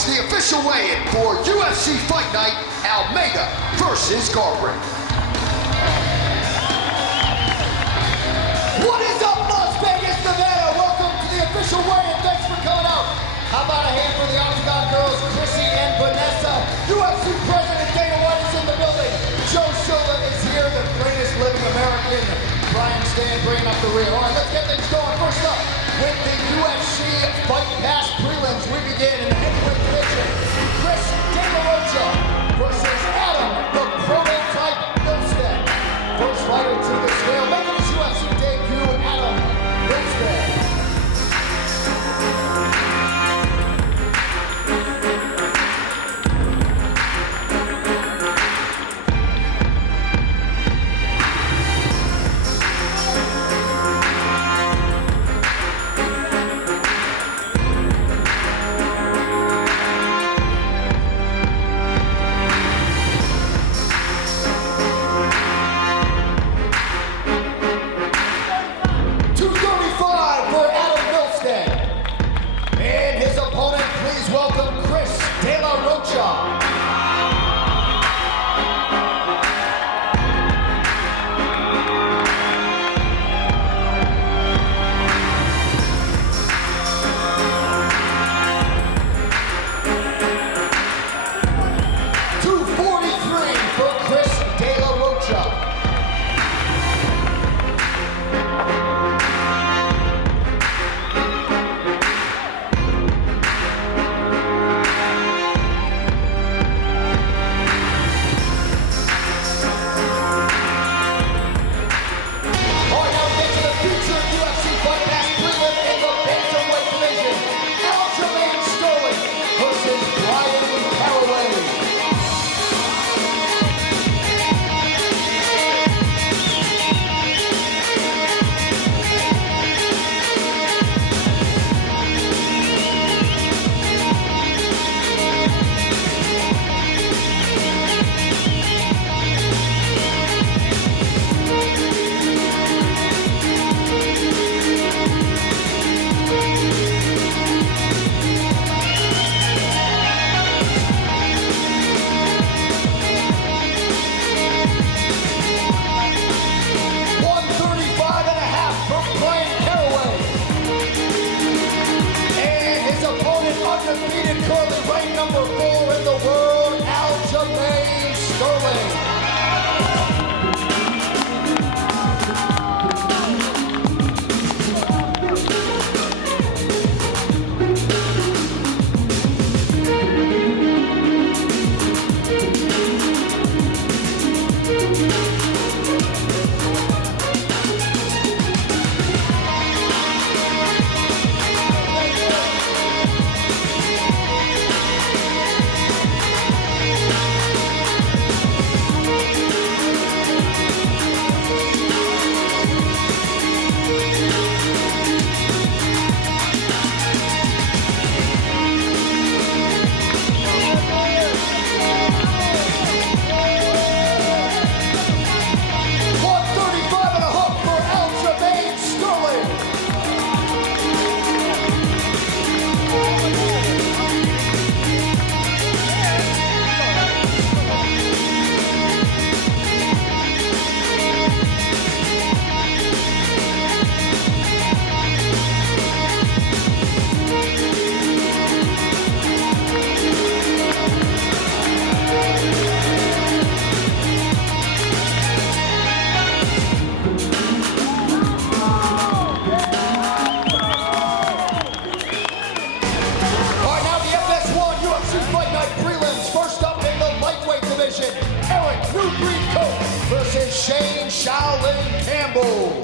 it's the official weigh-in for UFC Fight Night, Almeida versus Cofer. What is up, Las Vegas, Nevada? Welcome to the official weigh-in. Thanks for coming out. How about a hand for the Octagon girls, Chrissy and Vanessa? UFC President Dana White is in the building. Joe Silva is here, the greatest living American. Brian Stan bringing up the rear. All right, let's get things going. First up, with the UFC Fight Pass prelims, we begin in the heavyweight division. Chris De La Rocha versus Adam, the prototype Milstead. First fighter to the scale, making his UFC debut, Adam Milstead. Campbell.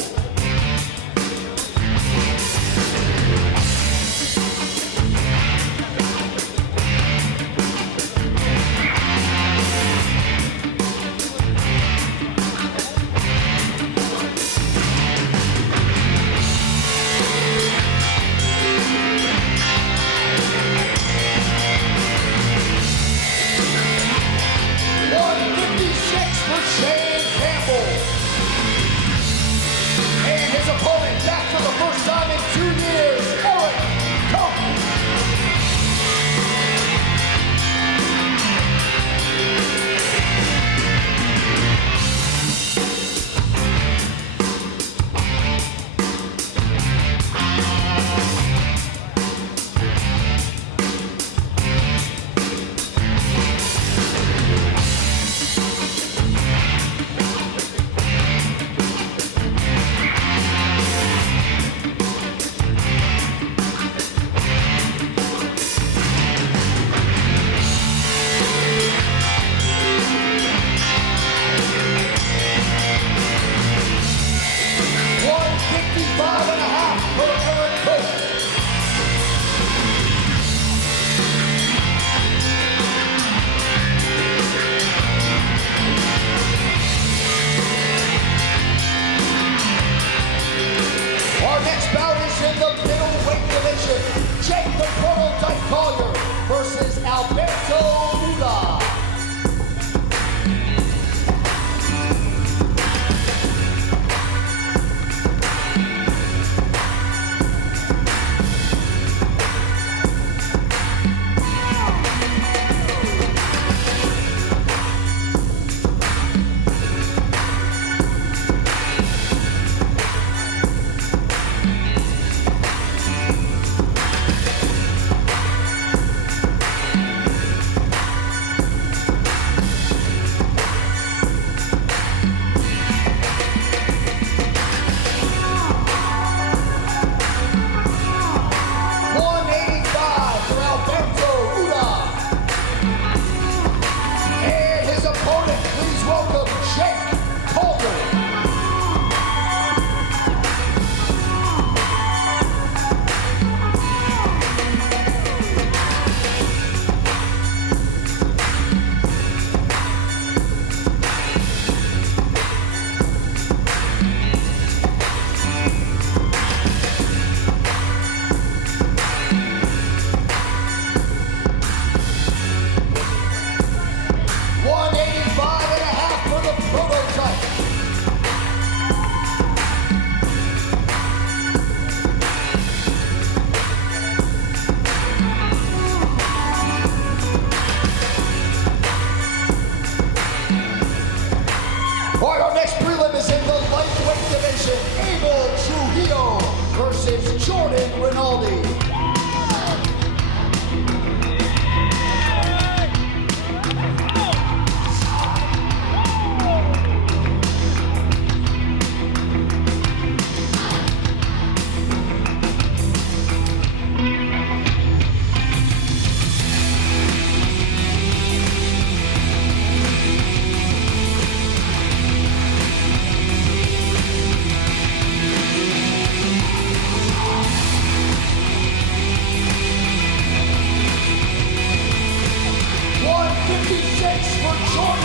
for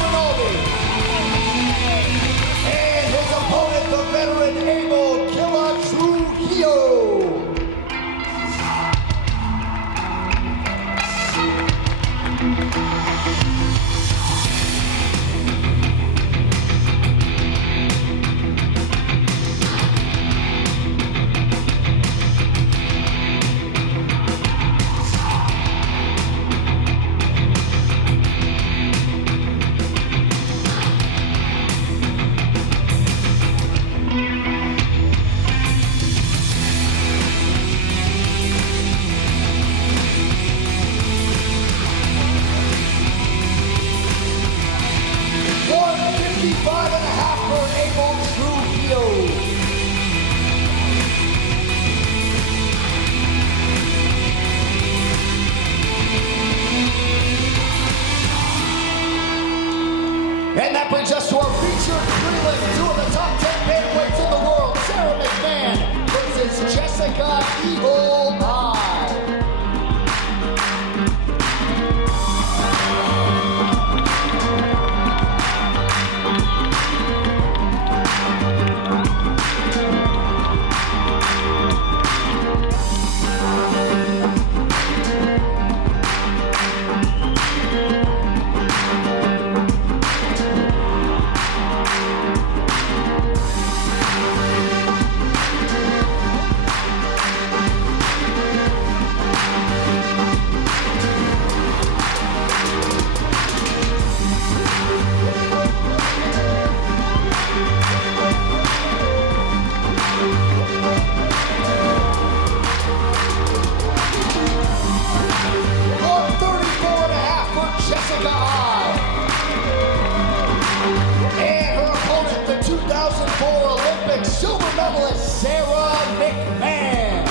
Rinaldi. And his opponent, the veteran Abel Killer Trujillo. And that brings us to our featured prelim. Two of the top 10 bantamweights in the world, Sarah McMann versus Jessica Eagle Eye. Sarah McMann.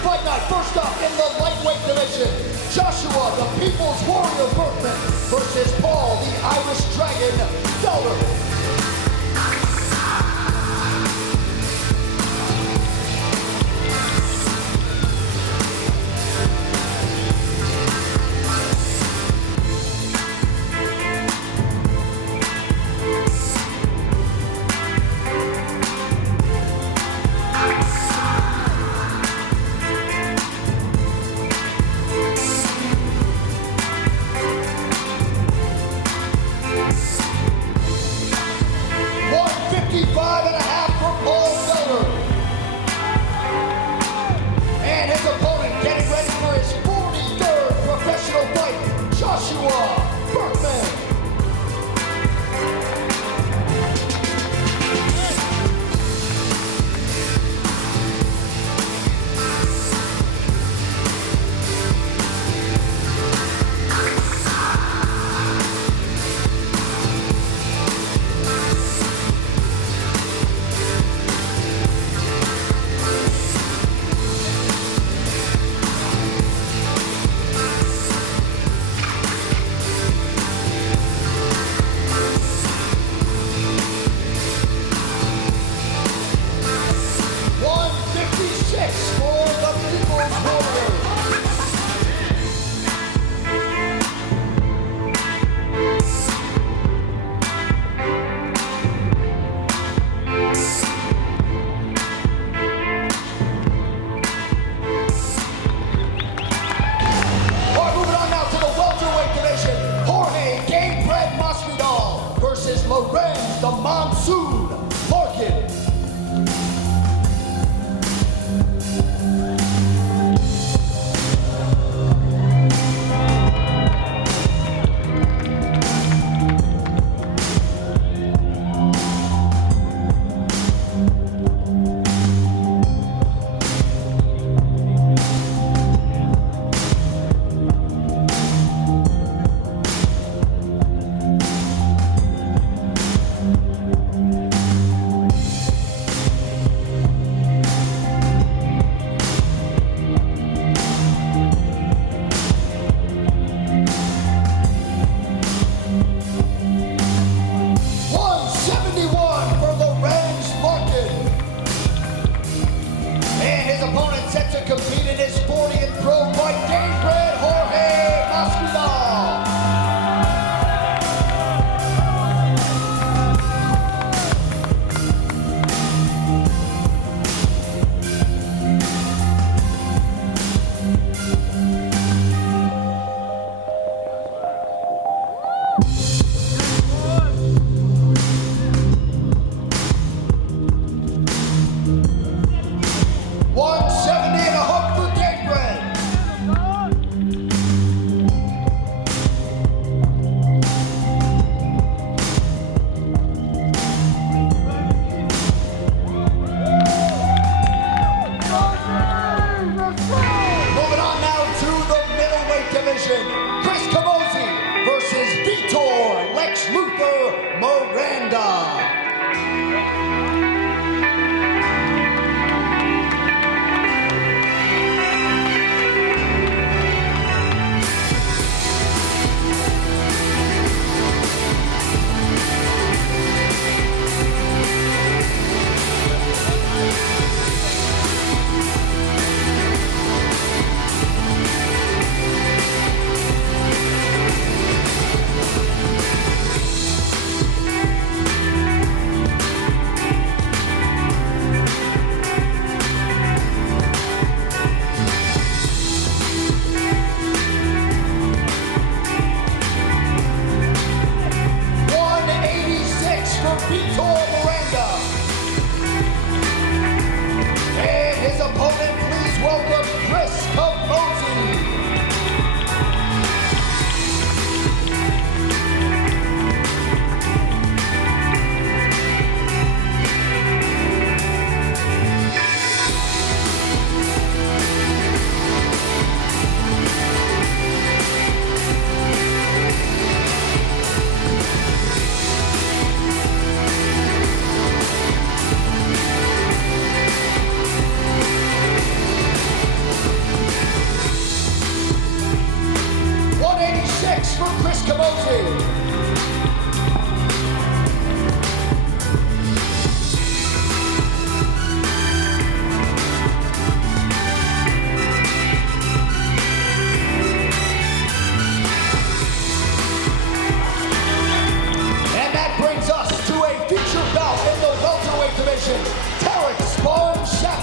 Fight Night. First up in the lightweight division, Joshua, the People's Warrior Berkman versus Paul, the Irish Dragon Felder.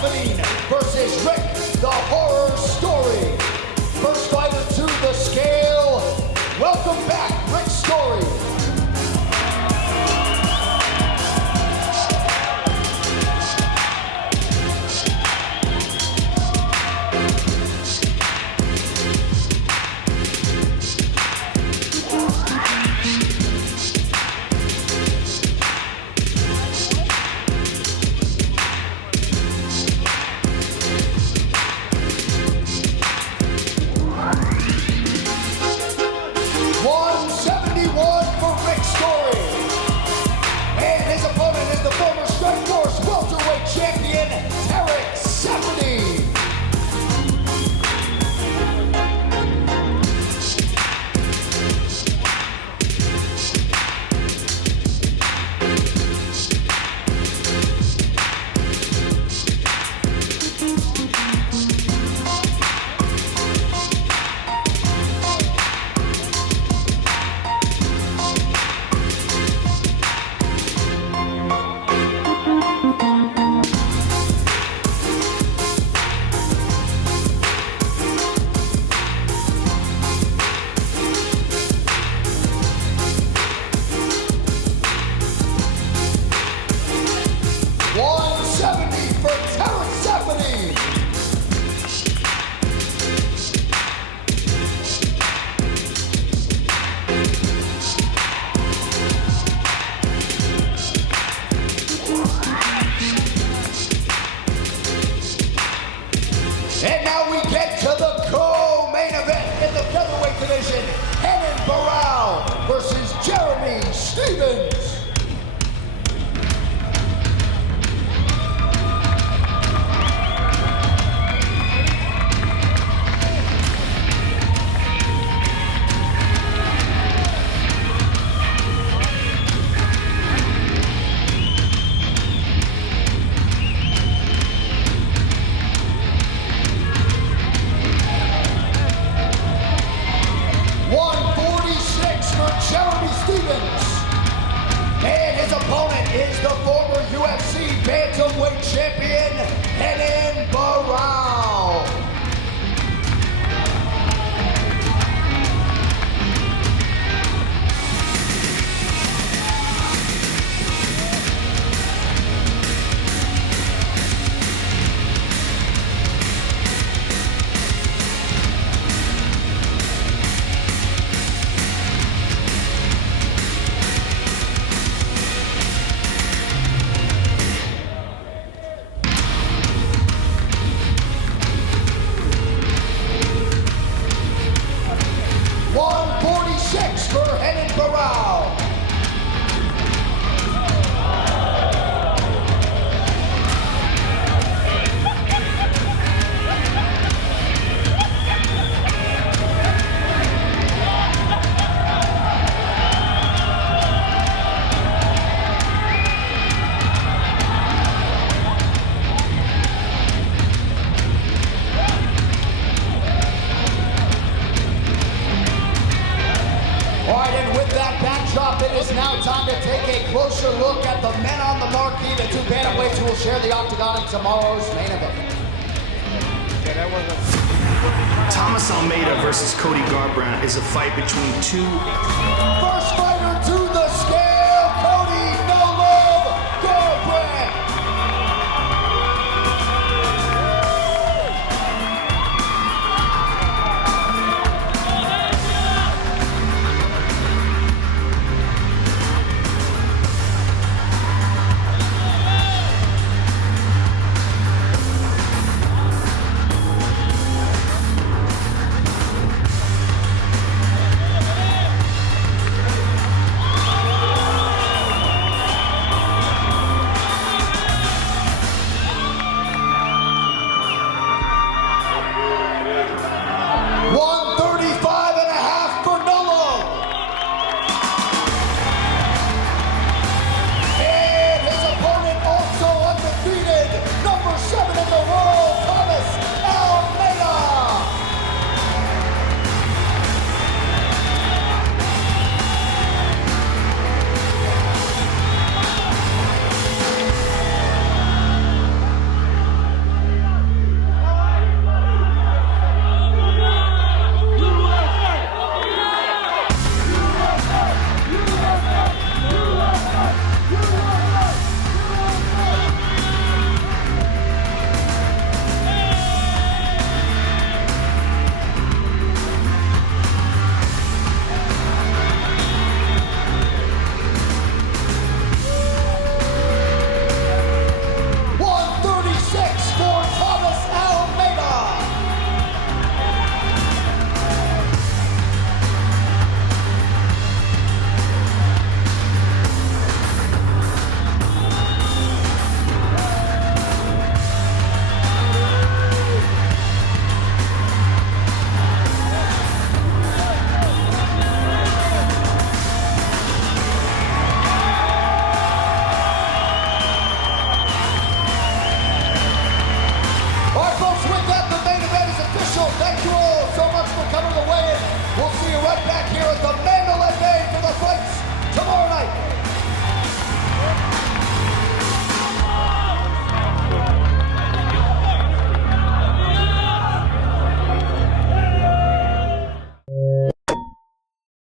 Saffiedine versus Rick the Horror Story. First fighter to the scale. Welcome back, Rick Story. And now we get to the co-main event in the featherweight division. Henan Barao versus Jeremy Stephens. Opponent is the former UFC bantamweight champion, Henan Barao. It is now time to take a closer look at the men on the marquee, the two bantamweights who will share the octagon in tomorrow's main event. Thomas Almeida versus Cody Garbrandt is a fight between two. First fighter to the scale, Cody No Love Garbrandt. roll. So much for coming the weigh-in. We'll see you right back here at the Mandalay Bay for the fights tomorrow night.